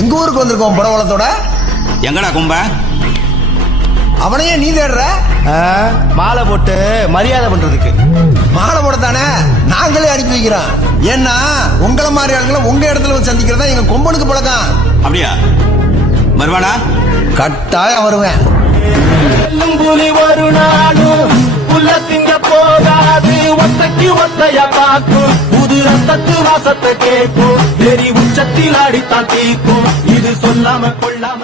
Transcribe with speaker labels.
Speaker 1: எங்க ஊருக்கு வந்திருக்கோம் புடவலத்தோட
Speaker 2: எங்கடா கும்ப?
Speaker 1: அவனையே நீ தேடுற?
Speaker 3: மாலை போட்டு மரியாதை பண்றதுக்கு.
Speaker 1: மாலை போட தானே நாங்களே அனுப்பி வைக்கிறோம். ஏன்னா உங்களை மாதிரி ஆளுங்களை உங்க இடத்துல வந்து சந்திக்கிறதா எங்க கொம்பனுக்கு பழக்கம்.
Speaker 2: அப்படியா? வருவானா
Speaker 1: கட்டாயம் வருவேன்.
Speaker 4: புலி ஒரு நாளும் புல்ல திங்க ஒத்தைக்கு ஒத்தைய பார்க்கும் புது ரத்தத்து வாசத்தை கேட்கும். வெறி உச்சத்தில் அடித்தான் தீக்கும். இது சொல்லாம கொள்ளாம